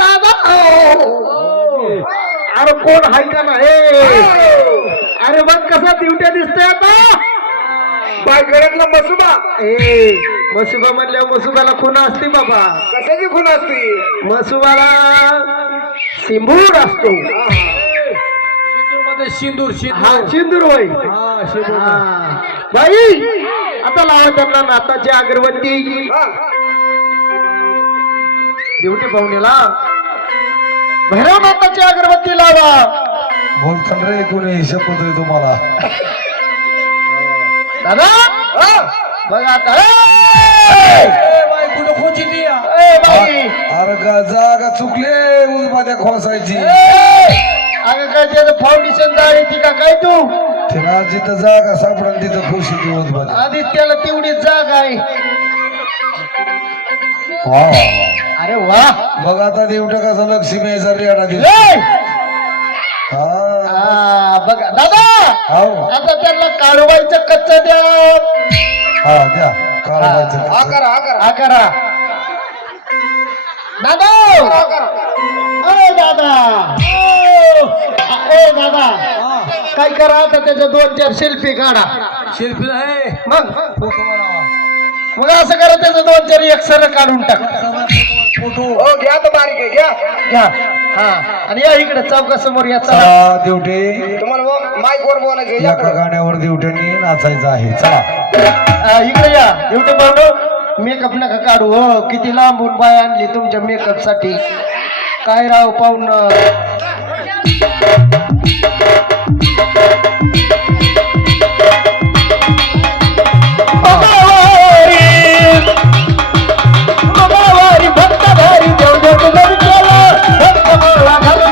दादा अरे कोण हाय का नाही अरे बघ कसा दिवट्या दिसतोय आता बायकड्यातला मसुबा मसुबा म्हणल्यावर मसुबाला खुणा असते बाबा कशाची खून असते मसुबाला सिंबूर असतो सिंदूर हा सिंदूर होय बाई आता लावा त्यांना नाताची अगरबत्ती ड्युटी पाहुणेला भैरव नाताची अगरबत्ती लावा बोलताना रे कोणी शपथ आहे तुम्हाला दादा बघा आता कुठं खोची ती बाई अरे जागा चुकले उजबाद्या खोसायची अगं काय त्याचं फाउंडेशन जाळी ती का काय तू तिला जिथं जागा सापडल तिथं खुशी ती उजबाद्या आधीच त्याला तेवढीच जाग आहे अरे वा बघ आता देवटा कसा लक्ष्मीचा रेडा दिस बघा दादा हो आता त्यांना काढवायचं कच्च द्या हा द्या काढवायचं आकारा आकारा आकारा दादा ओ दादा ओ दादा काय करा आता त्याच्या 2-4 सेल्फी काढा शिल्पी आहे मग असं करा त्याचं 2-4 एक्सर काढून टाक फोटो हो घ्या तर बारीक आहे घ्या घ्या हा आणि या इकडे चौकासमोर या चला चला देवटे तुम्हाला माईक वर बोलायचं या एका गाण्यावर देवट्यांनी नाचायचं आहे चला इकडे या एवढे पाहुणं मेकअप नका काढू हो किती लांबून बाय आणली तुमच्या मेकअप साठी काय राव पाहुणं